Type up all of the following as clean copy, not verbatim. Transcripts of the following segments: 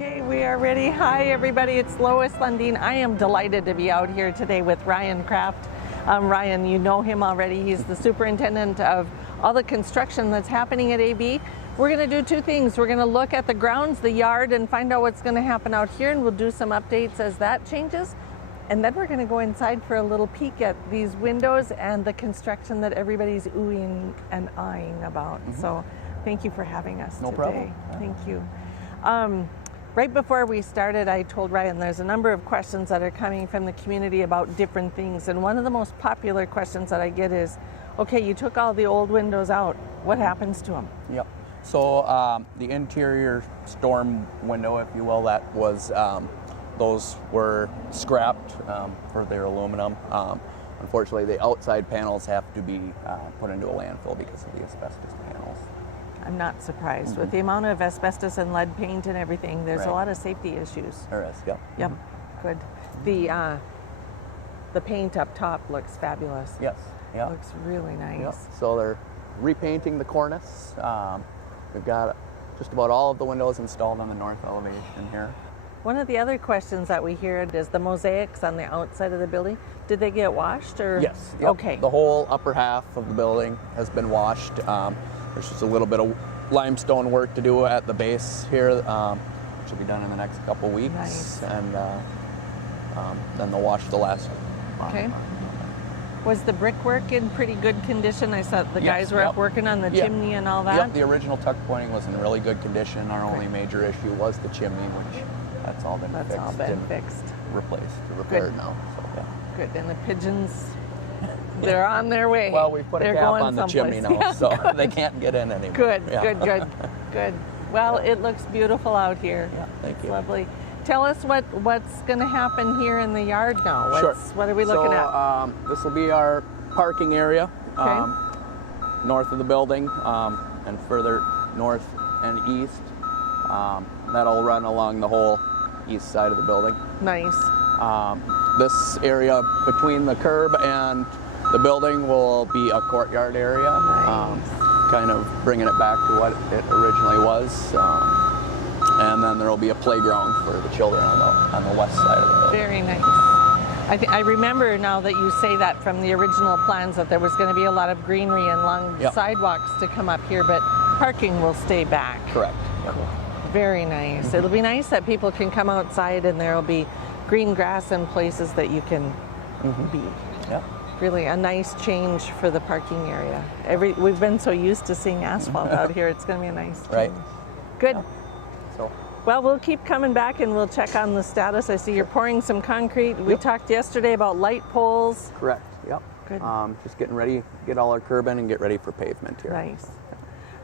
Okay, we are ready. Hi, everybody. It's Lois Lundeen. I am delighted to be out here today with Ryan Kraft. Ryan, you know him already. He's the superintendent of all the construction that's happening at AB. We're going to do two things. We're going to look at the grounds, the yard, and find out what's going to happen out here, and we'll do some updates as that changes. And then we're going to go inside for a little peek at these windows and the construction that everybody's oohing and eyeing about. So thank you for having us today. Problem. Thank you. Right before we started, I told Ryan there's a number of questions that are coming from the community about different things. And one of the most popular questions that I get is, okay, you took all the old windows out. What happens to them? Yep. So the interior storm window, if you will, that was, those were scrapped for their aluminum. Unfortunately, the outside panels have to be put into a landfill because of the asbestos panels. I'm not surprised. With the amount of asbestos and lead paint and everything, there's a lot of safety issues. There is, yep. Yep, good. The paint up top looks fabulous. Yes, yeah. Looks really nice. Yep. So they're repainting the cornice. We've got just about all of the windows installed on the north elevation here. One of the other questions that we hear is the mosaics on the outside of the building. Did they get washed or? Yes. Yep. Okay. The whole upper half of the building has been washed. There's just a little bit of limestone work to do at the base here, which will be done in the next couple weeks. Nice. And then they'll wash the last. Okay. Was the brickwork in pretty good condition? I saw the guys were up working on the chimney and all that. Yep, the original tuck pointing was in really good condition. Our only major issue was the chimney, which that's all been fixed. Replaced, repaired now. So, yeah. Good, and the pigeons, they're on their way. Well, we put a cap on the chimney now, so good. they can't get in anymore. Good, good. Well, it looks beautiful out here. Yeah, thank you. Lovely. Tell us what's going to happen here in the yard now. What are we looking at? This will be our parking area, north of the building, and further north and east. That'll run along the whole east side of the building. Nice. This area between the curb and the building will be a courtyard area, kind of bringing it back to what it originally was. And then there will be a playground for the children on the west side of the building. Very nice. I remember now that you say that from the original plans that there was going to be a lot of greenery and long sidewalks to come up here, but parking will stay back. Correct. Yep. Cool. Very nice. It'll be nice that people can come outside and there will be green grass and places that you can be. Yeah. Really a nice change for the parking area. We've been so used to seeing asphalt out here. It's going to be a nice change. Right. Good. Yeah. So. Well, we'll keep coming back and we'll check on the status. I see you're pouring some concrete. We talked yesterday about light poles. Correct. Yep. Good. Just getting ready, get all our curb in and get ready for pavement here. Nice.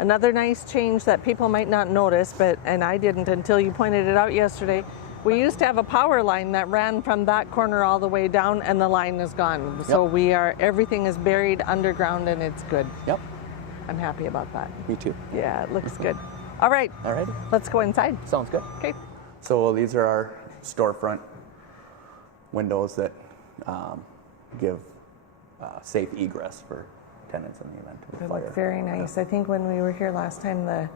Another nice change that people might not notice, and I didn't until you pointed it out yesterday. We used to have a power line that ran from that corner all the way down, and the line is gone. Yep. So everything is buried underground, and it's good. Yep. I'm happy about that. Me too. Yeah, it looks good. All right. All right. Let's go inside. Sounds good. Okay. So these are our storefront windows that give safe egress for tenants in the event of a fire. Very nice. I think when we were here last time, the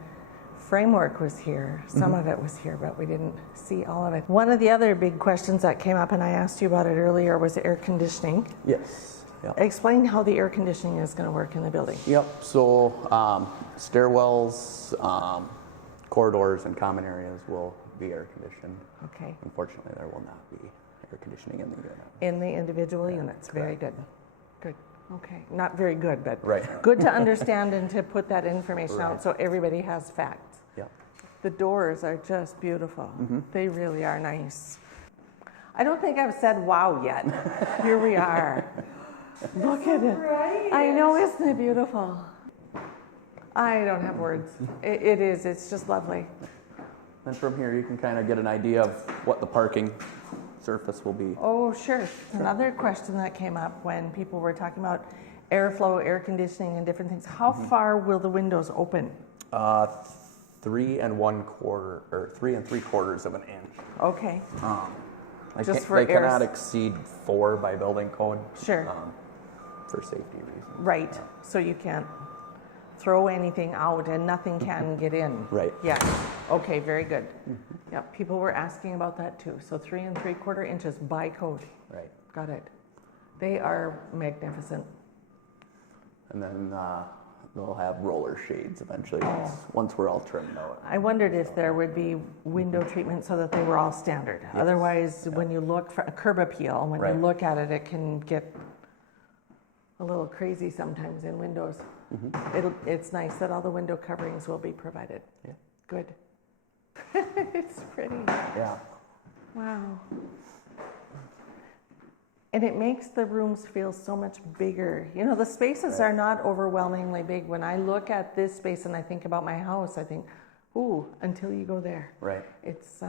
framework was here. Some of it was here, but we didn't see all of it. One of the other big questions that came up, and I asked you about it earlier, was air conditioning. Yes. Yep. Explain how the air conditioning is going to work in the building. Yep. So stairwells, corridors, and common areas will be air conditioned. Okay. Unfortunately, there will not be air conditioning in the unit. In the individual units. Very good. Good. Okay. Not very good, but good to understand and to put that information out so everybody has facts. Yep. The doors are just beautiful. They really are nice. I don't think I've said wow yet. Here we are. Look at it. Right. I know, isn't it beautiful? I don't have words. It is. It's just lovely. And from here, you can kind of get an idea of what the parking surface will be. Oh, sure. Another question that came up when people were talking about airflow, air conditioning, and different things. How far will the windows open? 3 3/4 of an inch. Okay. They cannot exceed 4 by building code. Sure. For safety reasons. Right. So you can't throw anything out and nothing can get in. Right. Yes. Okay, very good. Yep, people were asking about that too. So 3 3/4 inches by code. Right. Got it. They are magnificent. And then they'll have roller shades eventually once we're all trimmed out. I wondered if there would be window treatment so that they were all standard. Yes. Otherwise, when you look for a curb appeal, when Right. you look at it, it can get a little crazy sometimes in windows. It's nice that all the window coverings will be provided. Yeah. Good. It's pretty. Yeah. Wow. And it makes the rooms feel so much bigger. You know, the spaces are not overwhelmingly big. When I look at this space and I think about my house, I think, ooh, until you go there. Right. It's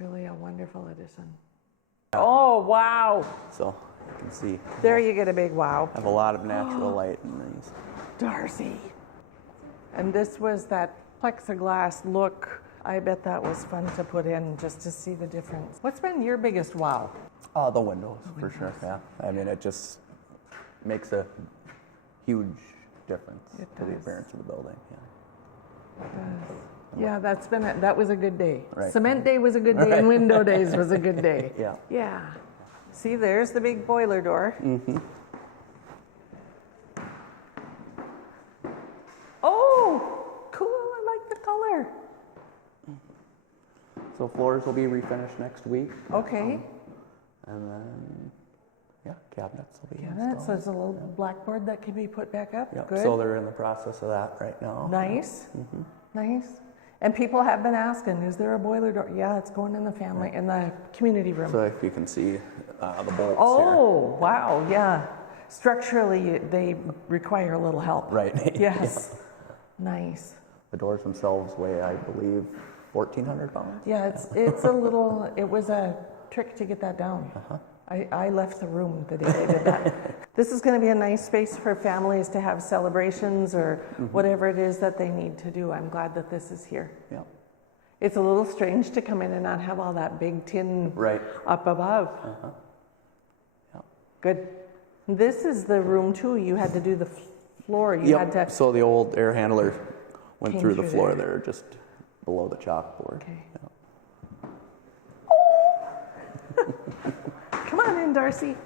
really a wonderful addition. Oh, wow. So you can see. There you get a big wow. Have a lot of natural light in these. Darcy. And this was that plexiglass look. I bet that was fun to put in just to see the difference. What's been your biggest wow? The windows, for sure, yeah. I mean, it just makes a huge difference to the appearance of the building. Yeah, that was a good day. Right. Cement day was a good day, and window days was a good day. Yeah. Yeah. See, there's the big boiler door. Mm-hmm. Oh, cool, I like the color. So floors will be refinished next week. Okay. And then, cabinets will be Yeah, installed. so there's a little blackboard that can be put back up. Yep. Good. So they're in the process of that right now. Nice. Nice. And people have been asking, is there a boiler door? Yeah, it's going in the family, in the community room. So if you can see the bolts Oh, wow, yeah. Structurally, they require a little help. Right. Yes. Nice. The doors themselves weigh, I believe, 1,400 pounds. Yeah, it's a little, it was a trick to get that down. I left the room the day they did that. This is going to be a nice space for families to have celebrations or whatever it is that they need to do. I'm glad that this is here. Yeah. It's a little strange to come in and not have all that big tin Right. up above. Yeah. Good. This is the room too. You had to do the floor. You had to. So the old air handler went Came through the through floor there. there, just below the chalkboard. Okay. Yeah. Come on in, Darcy.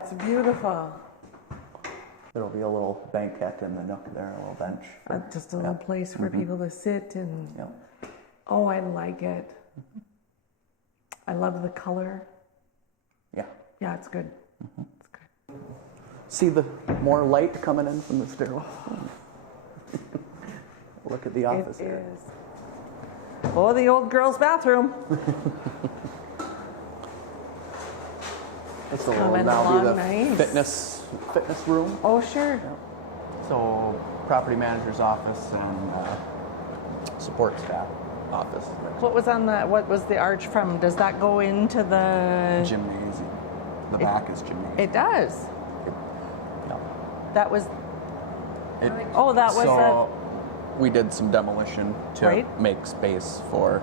It's beautiful. There'll be a little banquette in the nook there, a little bench. Just a little place for people to sit and. Yeah. Oh, I like it. I love the color. Yeah. Yeah, it's good. It's good. See the more light coming in from the stairwell. Look at the office It here. is. Oh, the old girls' bathroom. This will coming now along be the nice. fitness room. Oh, sure. So property manager's office and support staff office. What was on the? What was the arch from? Does that go into the? Gymnasium. The back is gymnasium. It does. Yeah. That was. It- Oh, that was so we did some demolition to Right. make space for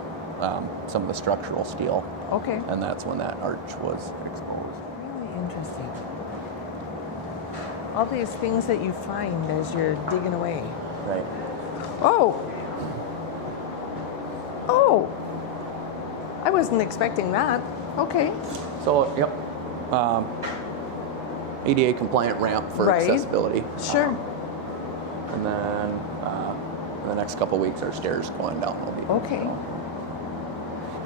some of the structural steel, Okay. and that's when that arch was exposed. Really interesting. All these things that you find as you're digging away. Right. Oh. Oh. I wasn't expecting that. Okay. So, yep. ADA compliant ramp for Right. accessibility. Sure. And then in the next couple weeks, our stairs going down will be. Okay.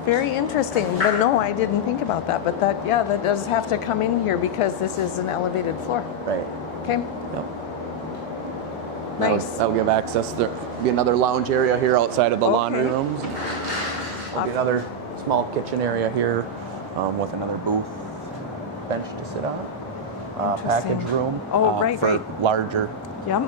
Very interesting. But no, I didn't think about that. But that does have to come in here because this is an elevated floor. Right. Okay. Yep. Nice. That'll give access. There'll be another lounge area here outside of the laundry Okay. rooms. There'll be another small kitchen area here with another booth, bench to sit on. Interesting. Package room. Oh, right, for right. larger Yep.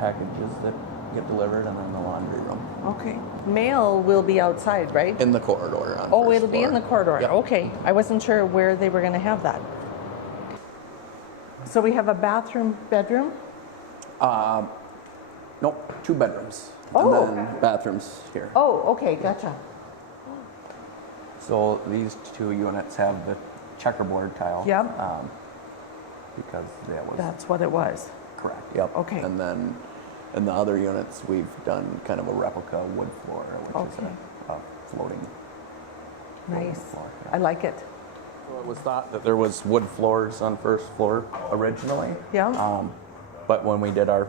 packages that get delivered, and then the laundry room Okay. Mail will be outside, right? in the corridor. On Oh, first it'll be in floor. the corridor. Yep. Okay. I wasn't sure where they were going to have that. So we have a bathroom, bedroom. Nope, 2 bedrooms. Oh. And then bathrooms here. Oh, okay, gotcha. So these 2 units have the checkerboard tile. Yep. Because that was That's what it was. correct. Yep. Okay. And then And the other units, we've done kind of a replica wood floor, which is a floating Nice. floor. I like it. So it was thought that there was wood floors on first floor originally. Yeah. But when we did our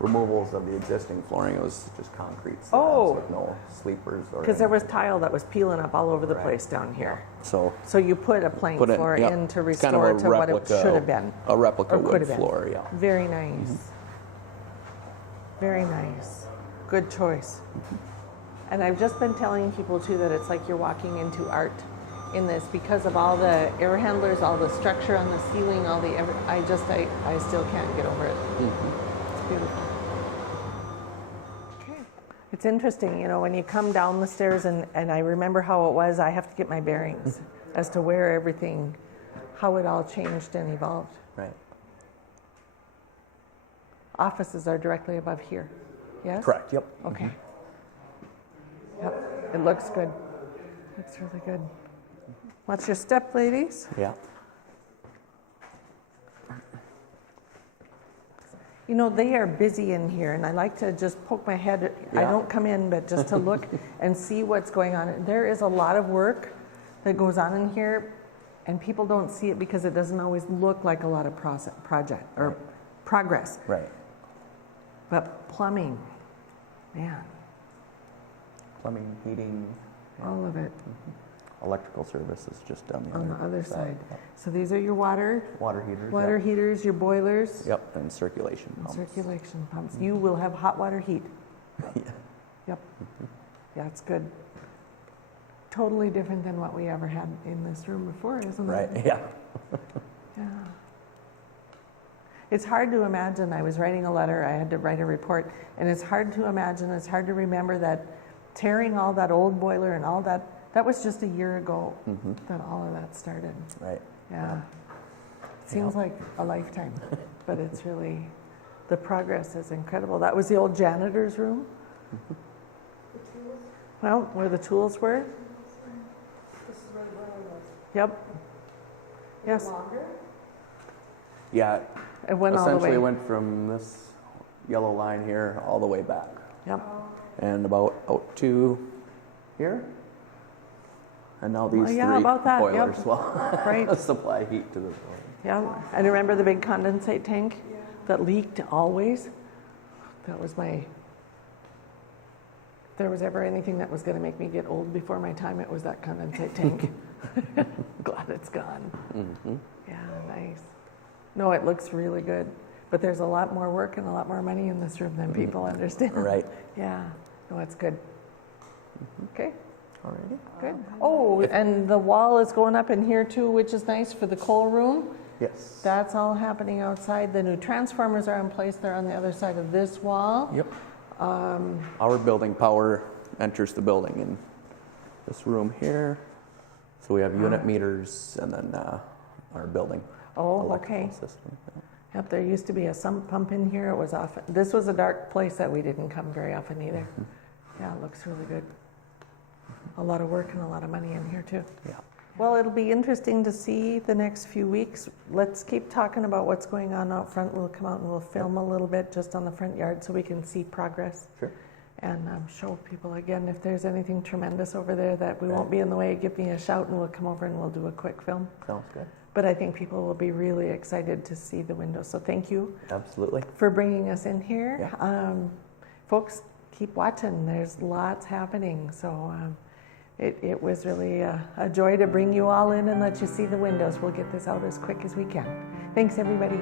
removals of the existing flooring, it was just concrete slabs Oh. with no sleepers. Because there was tile that was peeling up all over the place down here. So you put a plank floor in to it's kind of restore a to what it replica- should have been. A replica Or could wood have been. floor, yeah. Very nice. Very nice. Good choice. And I've just been telling people too that it's like you're walking into art in this because of all the air handlers, all the structure on the ceiling, all the I still can't get over it. It's beautiful. Okay. It's interesting, when you come down the stairs and I remember how it was, I have to get my bearings as to where everything, how it all changed and evolved. Right. Offices are directly above here. Yes? Correct, yep. Okay. Yep, it looks good. Looks really good. What's your step, ladies? Yeah. They are busy in here, and I like to just poke my head. I don't come in, but just to look and see what's going on. There is a lot of work that goes on in here, and people don't see it because it doesn't always look like a lot of progress. Right. But plumbing, man, Plumbing, heating, all of it electrical services just down on the other side. Yep. So these are your water Water heaters. heaters, your boilers, Yep, and circulation pumps. circulation pumps. You will have hot water heat. Yeah. Yep. Yeah, it's good. Totally different than what we ever had in this room before, isn't Right, it? yeah. Yeah. It's hard to imagine. I was writing a letter, I had to write a report, and it's hard to imagine, it's hard to remember that tearing all that old boiler and all that was just a year ago that all of that started. Right. Yeah. It seems like a lifetime, but it's really, the progress is incredible. That was the old janitor's room. Well, where the tools were. This is where the boiler was. Yep. Yes, Longer? Yeah, it went all the essentially way. went from this yellow line here all the way back. Yep. And about out to here. And now these yeah, three about that, boilers yep. will Right. supply heat to the building. Yeah. And remember the big condensate tank that leaked always? That was if there was ever anything that was going to make me get old before my time, it was that condensate tank. Glad it's gone. Yeah, nice. No, it looks really good. But there's a lot more work and a lot more money in this room than people understand. Right. Yeah. No, it's good. Okay. Alrighty. Good. Oh, and the wall is going up in here too, which is nice for the coal room. Yes. That's all happening outside. The new transformers are in place. They're on the other side of this wall. Yep. Our building power enters the building in this room here. So we have unit meters and then our building electrical Okay. system. Yep, there used to be a sump pump in here. It was often, this was a dark place that we didn't come very often either. Yeah, it looks really good. A lot of work and a lot of money in here too. Yeah. Well, it'll be interesting to see the next few weeks. Let's keep talking about what's going on out front. We'll come out and we'll film a little bit just on the front yard so we can see progress. Sure. And show people again if there's anything tremendous over there that we won't be in the way, give me a shout and we'll come over and we'll do a quick film. Sounds good. But I think people will be really excited to see the windows. So thank you Absolutely. for bringing us in here. Yeah. Folks, keep watching. There's lots happening. So it was really a joy to bring you all in and let you see the windows. We'll get this out as quick as we can. Thanks, everybody.